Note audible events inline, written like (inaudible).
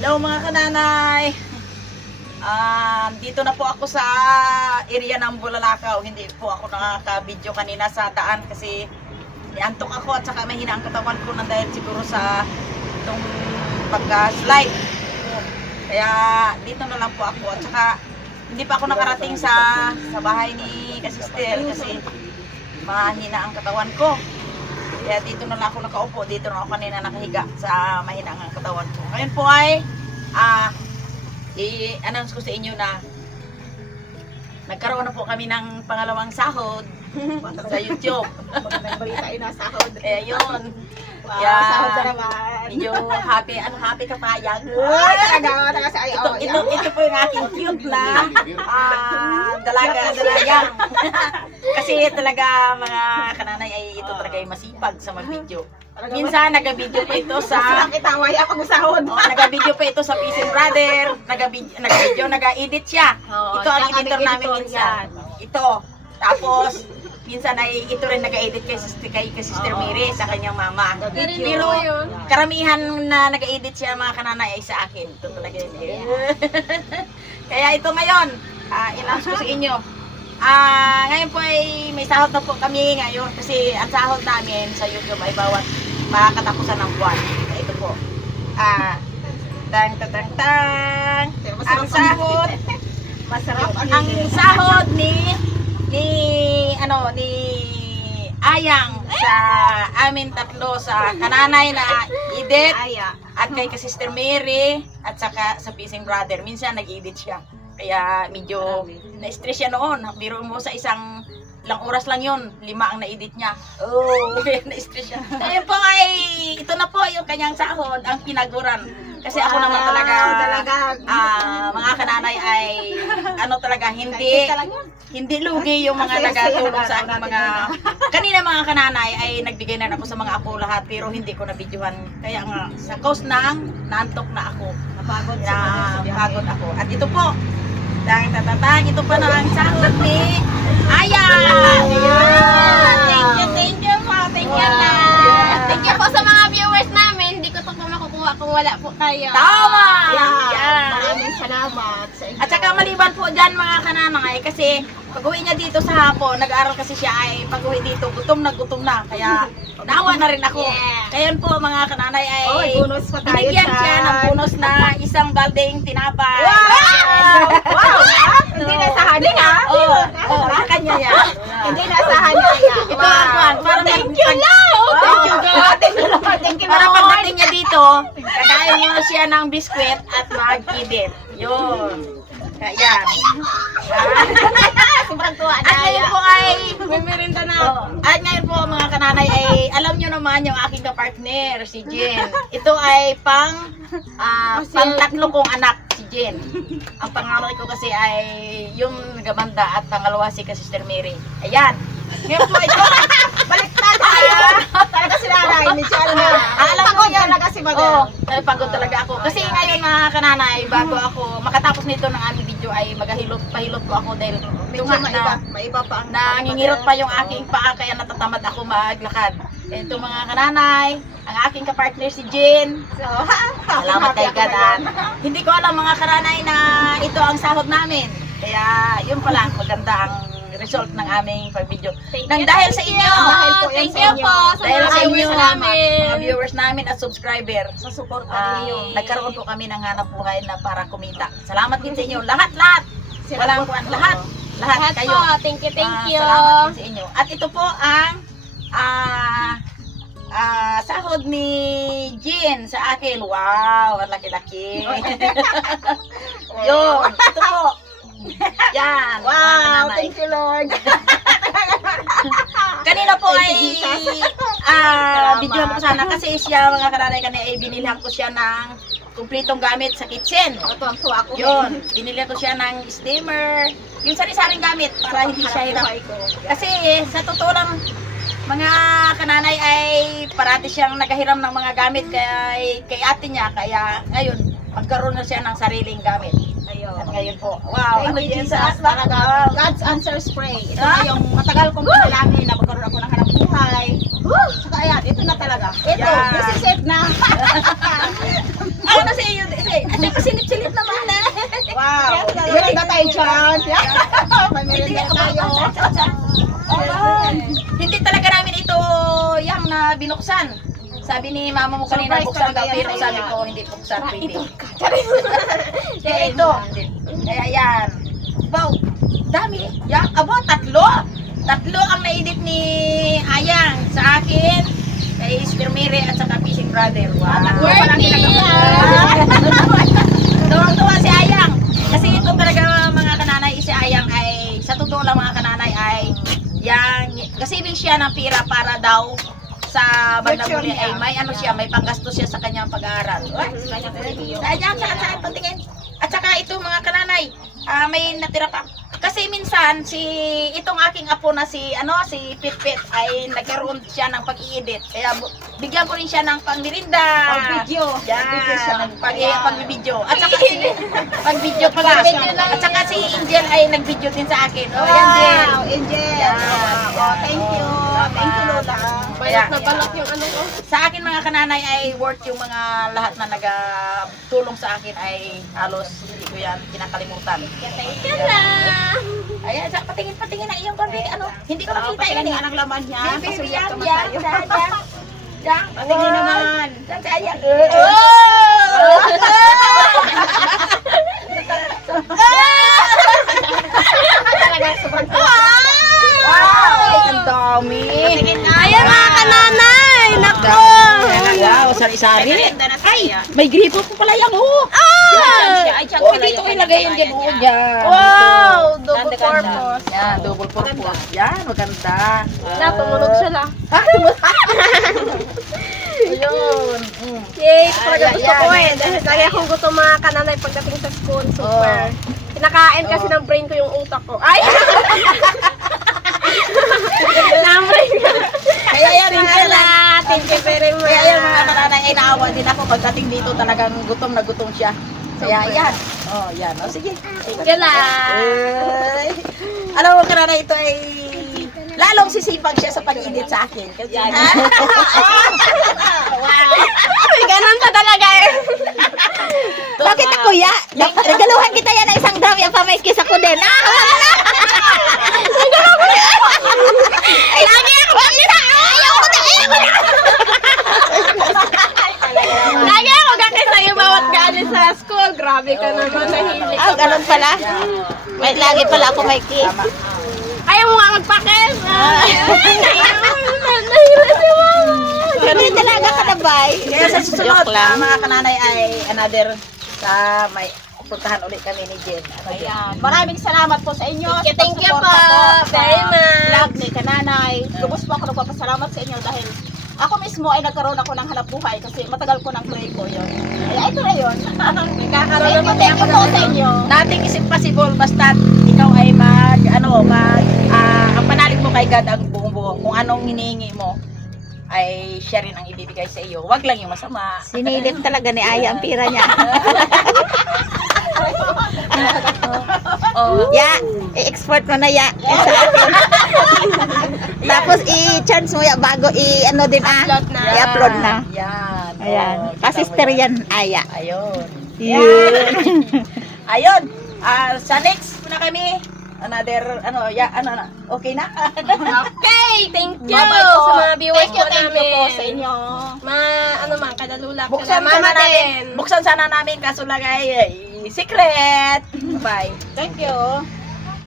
Hello mga kananay! Ah, dito na po ako sa area ng Bulalakaw. Hindi po ako nakaka-video kanina sa daan kasi niantok ako at saka mahina ang katawan ko nang dahil siguro sa itong pagka-slide. Kaya dito na lang po ako at saka hindi pa ako nakarating sa sa bahay ni Kasistel kasi mahina ang katawan ko. Kaya dito na lang ako nakaupo, dito na ako kanina nakahiga sa mahina ang katawan ko. Ngayon po ay ah i-announce ko sa inyo na nagkaroon na po kami ng pangalawang sahod (laughs) sa YouTube. Magandang balita ay nasahod. Eh, (laughs) yun. Wow, Yeah. sahod na naman. Medyo happy, ano, happy ka pa, yan. Ay, talaga, talaga sa ay, Ito, oh, ito, yeah. ito po yung aking cute na ah, dalaga, dalagang. (laughs) Kasi talaga mga kananay ay ito talaga ay masipag sa mag-video. Minsan nag-video pa ito Sa sa kitaway ako masahod. Oh, nag-video pa ito sa and Brother, nag-video, nag-video, nag-edit siya. Ito ang editor namin minsan. Ito. Tapos, minsan ay ito rin nag-edit kay, sis- kay, kay Sister. Mary sa kanyang mama. Pero, karamihan na nag-edit siya mga kananay ay sa akin. Ito talaga yun. (laughs) Kaya ito ngayon, ah i-announce ko sa inyo. Ah, ngayon po ay may sahod na po kami ngayon kasi ang sahod namin sa YouTube ay bawat makakatapusan ng buwan. Ito po. Ah, tang tang tang tang. Ang sahod, Masarap ang ang (laughs) sahod ni ni ano ni Ayang sa amin tatlo sa kananay na Edith Aya. at kay ka Sister Mary at saka sa Pising Brother. Minsan nag-edit siya. Kaya medyo na-stress siya noon. Biro mo sa isang ilang oras lang yun, lima ang na-edit niya. Oh, kaya (laughs) na-stress siya. Ngayon po ay, ito na po yung kanyang sahod, ang pinaguran. Kasi ako naman talaga, Talaga. ah, mga kananay ay, ano talaga, hindi, hindi lugi yung mga nagatulong sa aking mga kanina mga kananay ay nagbigay na ako sa mga apo lahat pero hindi ko nabidyohan kaya nga sa cause ng naantok na ako Napagod na pagod ako at ito po tang tatatang ito pa na ang sahod ni Aya Thank you, thank you po. Thank you Wow. lang. Thank you po sa mga viewers namin. Hindi ko to po makukuha kung wala po kayo. tama Yeah. Yan. Maraming salamat sa inyo. At saka maliban po dyan mga kananay kasi pag uwi niya dito sa hapon, nag-aaral kasi siya ay pag uwi dito, gutom na gutom na. Kaya naawa na rin ako. Yeah. Kaya po mga kananay ay Oy, bonus pa tayo binigyan siya ng bonus na isang baldeng tinapay. Wow! Wow! ah, (laughs) Hindi na sa hanin ha? Oo, oh, sa kanya yan. (laughs) Hindi na sa hanin. Aya. Ito ang kwan, para Thank you lang! Thank you, God. Thank you, Lord. Thank you, Para Lord. pagdating niya dito, kakain mo siya ng biskwit at mag-edit. Yun. Kaya, (laughs) Sobrang tuwa At ngayon po ay May merinda na. Oh, at ngayon po mga kananay ay alam nyo naman yung aking kapartner, si Jen. Ito ay pang ah, pang tatlo kong anak, si Jen. Ang pangalan ko kasi ay yung Gamanda at pangalawa si ka Sister Mary. Ayan. Ngayon po ito. Baliktad tayo. Talaga si nanay. Medyo ano na. Alam ko yan. talaga si Oo, Mother. oh, pagod talaga ako. Kasi ngayon mga kananay, bago ako makatapos nito ng aming video ay maghahilot, pahilot po ako dahil Medyo maiba. na Maiba pa ang nangingirot pa yung aking paa kaya natatamad ako maglakad. Ito mga kananay, ang aking kapartner si Jen. So? (laughs) Salamat kay God. at Hindi ko alam mga kananay na ito ang sahod namin. Kaya yun pala, maganda ang result ng aming pag-video. Nang dahil sa inyo, Dahil po Thank you po sa dahil mga sa inyo, viewers mga namin. viewers namin at subscriber, Sa support ah, ninyo. nagkaroon po kami ng hanap buhay na para kumita. Salamat din sa inyo. Lahat, lahat. Walang. Lahat. Lahat Lahat kayo. po. Thank you, thank Ah, you. Salamat din sa inyo. At ito po ang ah ah sahod ni Jean sa akin. Wow, ang laki-laki. (laughs) Yun, ito po. Yan. Wow, kananay. (laughs) thank you, Lord. Kanina po ay ah video ko sana kasi siya mga kananay kanina ay binilhan ko siya ng kumpletong gamit sa kitchen. O, tuwang-tuwa ako. Yun, binili ko siya ng steamer, yung sari-saring gamit para hindi siya hirap. Kasi sa totoo lang, mga kananay ay parati siyang naghahiram ng mga gamit kay, kay ate niya. Kaya ngayon, magkaroon na siya ng sariling gamit. Ayun. At ngayon po, wow, Thank ano you, Jesus. wow. God's answer spray. Ito Ah? na yung matagal kong panalangin na magkaroon ako ng hanap buhay. Woo! Saka ayan, ito na talaga. Ito, Yeah. this is it na. (laughs) Ano na sa iyo? Say, merienda tayo dyan. May merienda tayo. Hindi talaga namin ito yung na binuksan. Sabi ni mama mo kanina, Surprise buksan daw, talaga yan pero sa sabi ko, hindi buksan, pwede. (laughs) Kaya ito, kaya yan. Wow, dami. Yan, abo, tatlo. Tatlo ang naedit ni Ayang sa akin, kay Sister Mary at saka Fishing Brother. Wow. Worthy! (laughs) Tuwang-tuwa si Ayang. Kasi ito talaga mga kananay, si Ayang ay, sa totoo lang mga kananay ay, yang, kasibing siya ng pira para daw sa niya. ay may ano siya, may panggastos siya sa kanyang pag-aaral. Kolehiyo. Ayang, saan saan patingin. At saka ito mga kananay, ah, may natira pa. Kasi minsan si itong aking apo na si ano si Pitpit ay nagkaroon siya ng pag-i-edit. Kaya bigyan ko rin siya ng pangmirinda. Pag-video. Pag-video siya. Yan, pag pag-video. At saka si (laughs) pag-video pala. At saka si Angel ay nag-video din sa akin. Oh, yan din. Wow, Angel. Yan. Oh, thank you. Thank you, Lola. Balak na balak yung ano ko. sa akin mga kananay ay worth yung mga lahat na nag-tulong sa akin ay halos hindi ko yan kinakalimutan. Thank you lang. Ayan, sa patingin patingin na iyong konti ano, hindi ko makita Patingin yun. nga ng laman niya. Yan, naman yan, tayo. (laughs) yan, yan. Yan, Patingin naman. Yan, yan. Talaga, sobrang Wow! Ang dami. Ayan mga kananay! Nako! Wow, sari-sari. Ay, may gripo po pala yan, oh. Ah! Ay, dyan Oh, dito yung ilagay yung kanyang ganoon bayan yan. Wow! Purpose. Yan, double purpose. Yan, maganda. Na, tumunog siya lang. (laughs) Ah, Ayun. Mm. Yay! Talaga gusto ko eh. Dahil lagi akong gusto mga kananay pagdating sa school. Super. Kinakain kasi ng brain ko yung utak ko. Ay! (laughs) Na-brain ko. Kaya yan, Thank mga la. Thank you very much. Kaya yan, mga kananay, ay naawa din ako pagdating dito talagang gutom na gutom siya. Kaya yan. Oh, yan. Oh, sige. Thank you la. Ay. Alam mo, kananay, ito ay lalong sisipag siya sa pag-edit sa akin. Kasi, (laughs) May ganun pa talaga eh. (laughs) Bakit ako, ya? Regaluhan kita yan na isang drum, yung pamaiskis ako din. Ah, (laughs) Lagi ako mag-isa. Ayaw ko na, ayaw ko na. Lagi ako gakay sa'yo bawat galing sa school. Grabe ka naman, nahilig Ah, ganun pala. May lagi pala ako may kiss. Ayaw mo nga magpakis. Nahilig (laughs) si mama. Ganun talaga ka na, bay. Kaya sa susunod, ah, mga kananay ay another sa may puntahan ulit kami ni Jen. Ano? Ayan. Maraming salamat po sa inyo. Thank you, thank you Pagsuporta po. sa Very much. Vlog ni Kananay. Lubos po ako nagpapasalamat sa inyo dahil ako mismo ay nagkaroon ako ng hanap buhay kasi matagal ko ng pray ko yun. Ito na yun. Nagkakaroon naman thank you po sa inyo. Nothing is impossible basta ikaw ay mag ano mag ah, ang panalig mo kay God ang buong buo kung anong hinihingi mo ay siya rin ang ibibigay sa iyo. Wag lang yung masama. Sinilip talaga ni Aya ang pira niya. (laughs) Oh. ya, i-export mo na ya. Tapos i-chance mo ya bago i-ano din ah. I-upload na. Yan. Ayan. Oh, Kasister yan, Aya. Ayun. Yun. (laughs) Ayun. Ah, sa next na kami another ano ya ano na okay na (laughs) Okay, thank you Bye-bye po. sa mga viewers Thank you, po thank you namin. po sa inyo. Ma, ano man, kadalula ka buksan na. Mama sana namin din. buksan sana namin kaso lang ay, ay secret (laughs) bye Thank you.